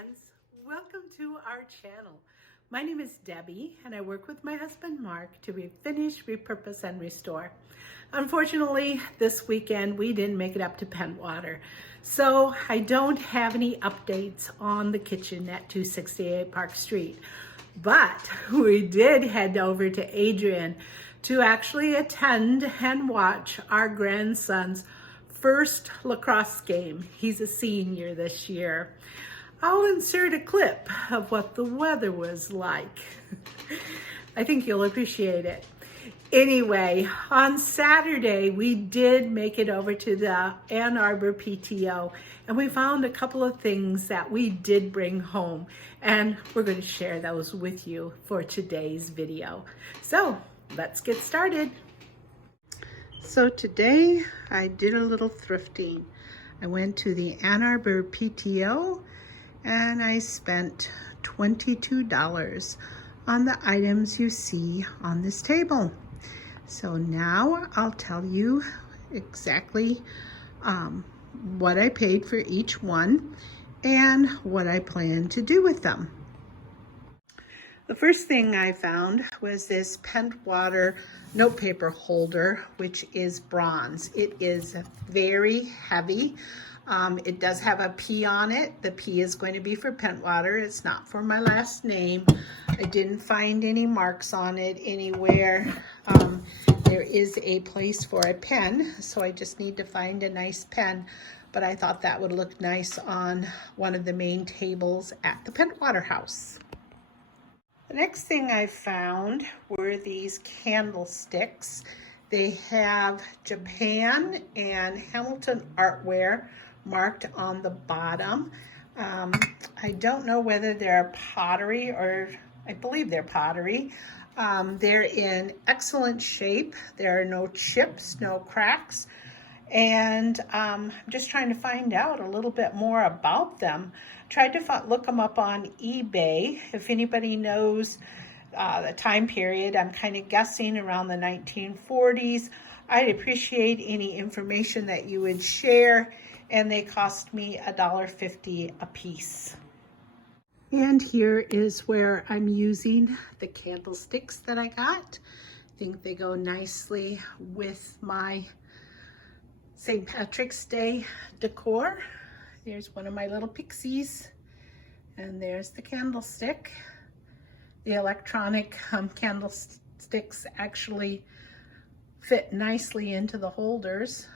friends. Welcome to our channel. My name is Debbie and I work with my husband Mark to refinish, repurpose, and restore. Unfortunately, this weekend we didn't make it up to Pentwater, so I don't have any updates on the kitchen at 268 Park Street. But we did head over to Adrian to actually attend and watch our grandson's first lacrosse game. He's a senior this year. I'll insert a clip of what the weather was like. I think you'll appreciate it. Anyway, on Saturday, we did make it over to the Ann Arbor PTO, and we found a couple of things that we did bring home, and we're going to share those with you for today's video. So let's get started. So today I did a little thrifting. I went to the Ann Arbor PTO and I spent $22 on the items you see on this table. So now I'll tell you exactly what I paid for each one and what I plan to do with them. The first thing I found was this Pentwater notepaper holder, which is bronze. It is very heavy. It does have a P on it. The P is going to be for Pentwater. It's not for my last name. I didn't find any marks on it anywhere. There is a place for a pen, so I just need to find a nice pen. But I thought that would look nice on one of the main tables at the Pentwater house. The next thing I found were these candlesticks. They have Japan and Hamilton Artware marked on the bottom. I don't know whether they're pottery or I believe they're pottery. They're in excellent shape. There are no chips, no cracks. And I'm just trying to find out a little bit more about them. Tried to look them up on eBay. If anybody knows the time period, I'm kind of guessing around the 1940s. I'd appreciate any information that you would share, and they cost me $1.50 a piece. And here is where I'm using the candlesticks that I got. I think they go nicely with my St. Patrick's Day decor. There's one of my little pixies, and there's the candlestick. The electronic candlesticks actually fit nicely into the holders.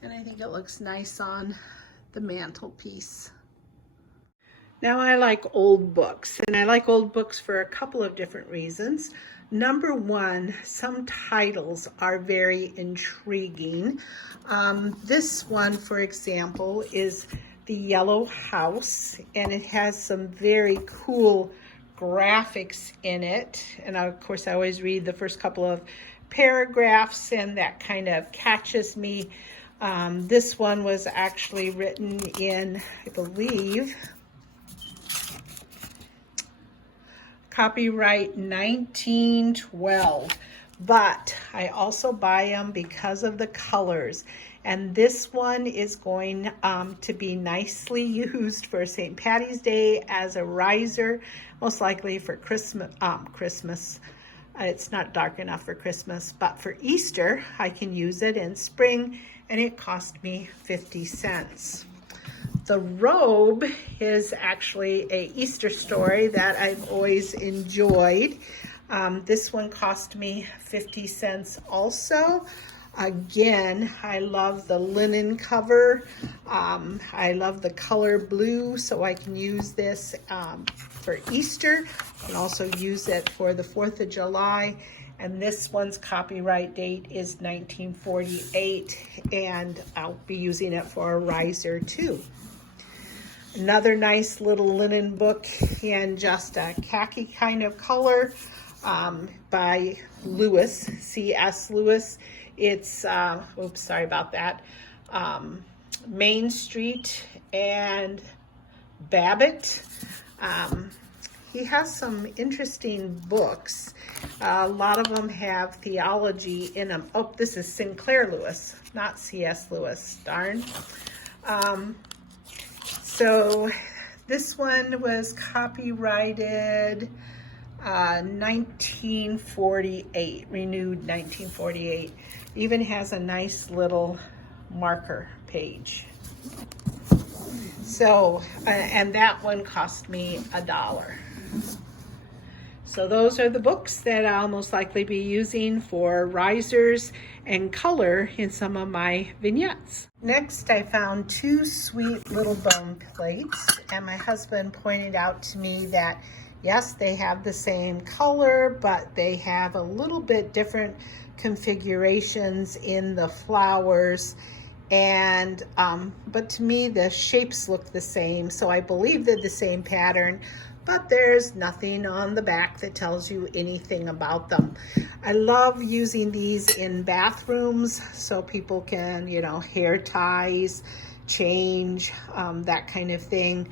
And I think it looks nice on the mantelpiece. Now I like old books, and I like old books for a couple of different reasons. Number one, some titles are very intriguing. This one, for example, is The Yellow House, and it has some very cool graphics in it. And of course, I always read the first couple of paragraphs, and that kind of catches me. This one was actually written in, I believe, copyright 1912, but I also buy them because of the colors. And this one is going to be nicely used for St. Patty's Day as a riser, most likely for Christmas. It's not dark enough for Christmas, but for Easter, I can use it in spring, and it cost me 50 cents. The robe is actually a Easter story that I've always enjoyed. This one cost me 50 cents also. Again, I love the linen cover. I love the color blue, so I can use this for Easter. I can also use it for the 4th of July. And this one's copyright date is 1948, and I'll be using it for a riser too. Another nice little linen book in just a khaki kind of color by Lewis, C.S. Lewis. It's, oops, sorry about that, Main Street and Babbitt. He has some interesting books. A lot of them have theology in them. Oh, this is Sinclair Lewis, not C.S. Lewis, darn. So this one was copyrighted 1948, renewed 1948. Even has a nice little marker page. So, and that one cost me $1. So those are the books that I'll most likely be using for risers and color in some of my vignettes. Next, I found 2 sweet little bone plates, and my husband pointed out to me that yes, they have the same color, but they have a little bit different configurations in the flowers. And but to me the shapes look the same, so I believe they're the same pattern, but there's nothing on the back that tells you anything about them. I love using these in bathrooms so people can, you know, hair ties, change, that kind of thing.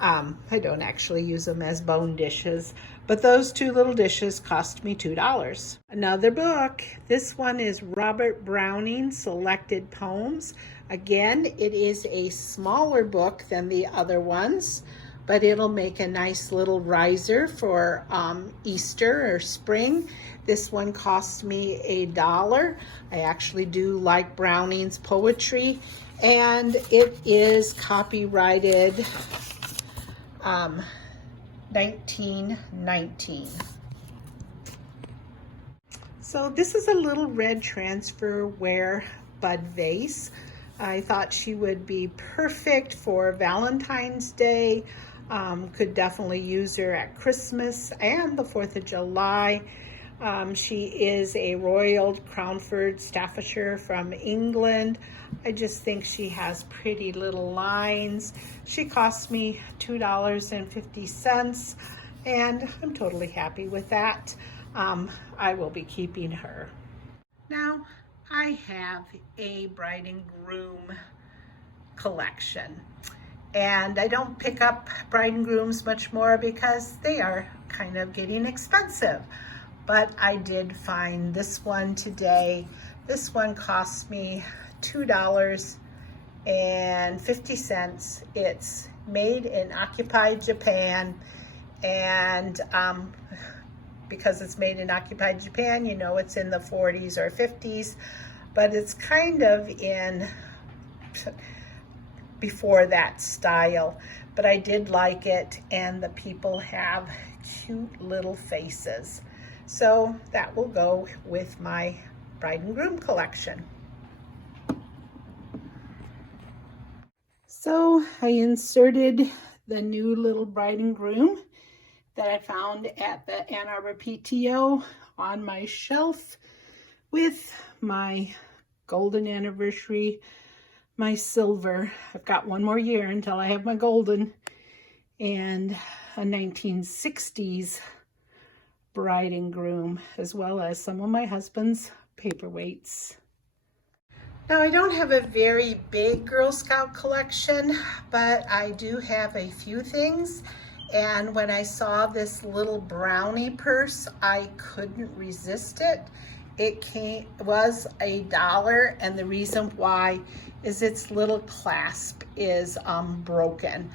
I don't actually use them as bone dishes, but those 2 little dishes cost me $2. Another book. This one is Robert Browning Selected Poems. Again, it is a smaller book than the other ones, but it'll make a nice little riser for Easter or spring. This one cost me $1. I actually do like Browning's poetry, and it is copyrighted 1919. So this is a little red transferware bud vase. I thought she would be perfect for Valentine's Day. Could definitely use her at Christmas and the 4th of July. She is a Royal Crownford Staffordshire from England. I just think she has pretty little lines. She cost me $2.50, and I'm totally happy with that. I will be keeping her. Now, I have a bride and groom collection, and I don't pick up bride and grooms much more because they are kind of getting expensive. But I did find this one today. This one cost me $2.50. It's made in occupied Japan, and because it's made in occupied Japan, you know it's in the 40s or 50s, but it's kind of in before that style. But I did like it, and the people have cute little faces. So that will go with my bride and groom collection. So I inserted the new little bride and groom that I found at the Ann Arbor PTO on my shelf with my golden anniversary, my silver. I've got one more year until I have my golden, and a 1960s bride and groom, as well as some of my husband's paperweights. Now, I don't have a very big Girl Scout collection, but I do have a few things. And when I saw this little brownie purse, I couldn't resist it. It was $1, and the reason why is its little clasp is broken.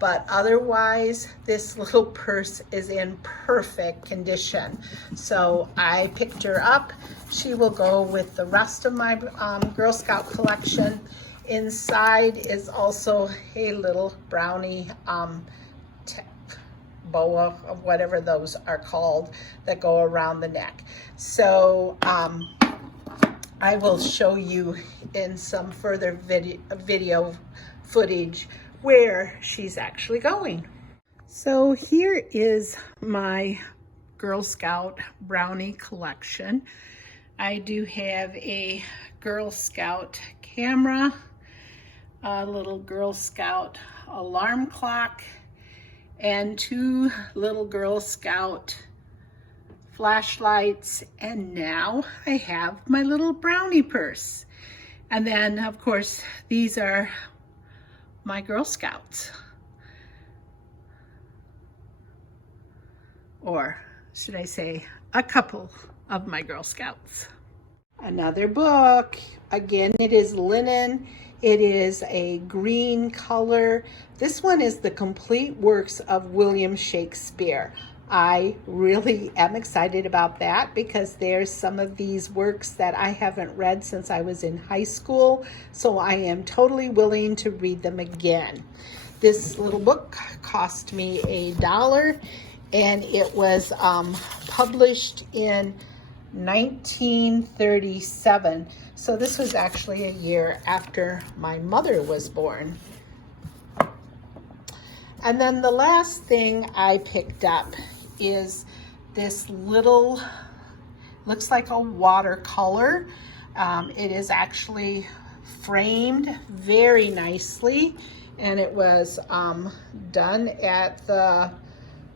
But otherwise, this little purse is in perfect condition. So I picked her up. She will go with the rest of my Girl Scout collection. Inside is also a little brownie boa, of whatever those are called, that go around the neck. So I will show you in some further video footage where she's actually going. So here is my Girl Scout brownie collection. I do have a Girl Scout camera, a little Girl Scout alarm clock, and 2 little Girl Scout flashlights, and now I have my little brownie purse. And then, of course, these are my Girl Scouts, or should I say a couple of my Girl Scouts. Another book. Again, it is linen. It is a green color. This one is the complete works of William Shakespeare. I really am excited about that because there's some of these works that I haven't read since I was in high school, so I am totally willing to read them again. This little book cost me $1, and it was published in 1937. So this was actually a year after my mother was born. And then the last thing I picked up is this little, looks like a watercolor. It is actually framed very nicely, and it was done at the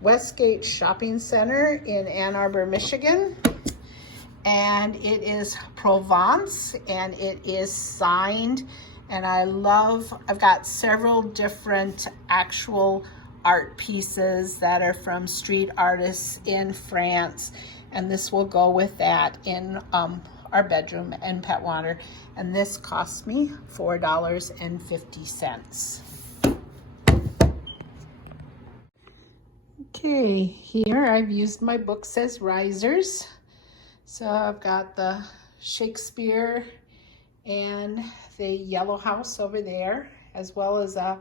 Westgate Shopping Center in Ann Arbor, Michigan. And it is Provence, and it is signed. And I've got several different actual art pieces that are from street artists in France. And this will go with that in our bedroom and Petwater. And this cost me $4.50. Okay, here I've used my books as risers. So I've got the Shakespeare and the Yellow House over there, as well as a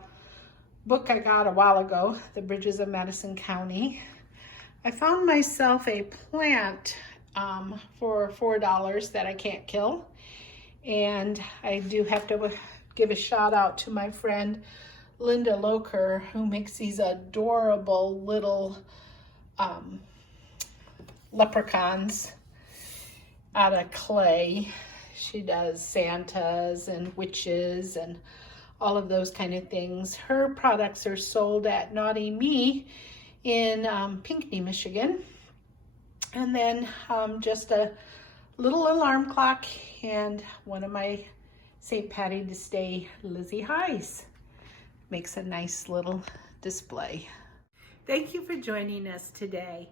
book I got a while ago, The Bridges of Madison County. I found myself a plant for $4 that I can't kill. And I do have to give a shout out to my friend Linda Loker, who makes these adorable little leprechauns out of clay. She does Santas and witches and all of those kind of things. Her products are sold at Naughty Me in Pinckney, Michigan. And then just a little alarm clock and one of my St. Patty Day Lizzie Highs. Makes a nice little display. Thank you for joining us today.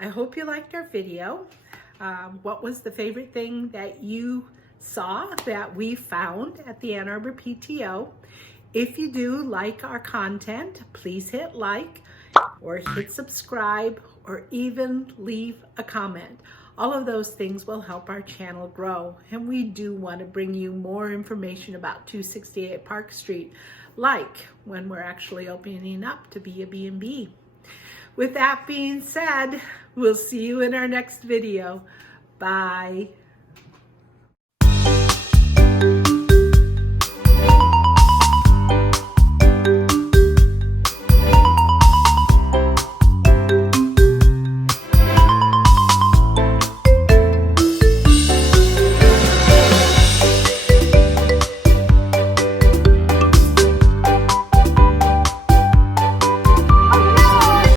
I hope you liked our video. What was the favorite thing that you saw that we found at the Ann Arbor PTO? If you do like our content, please hit like or hit subscribe or even leave a comment. All of those things will help our channel grow, and we do want to bring you more information about 268 Park Street, like when we're actually opening up to be a B&B. With that being said, we'll see you in our next video. Bye.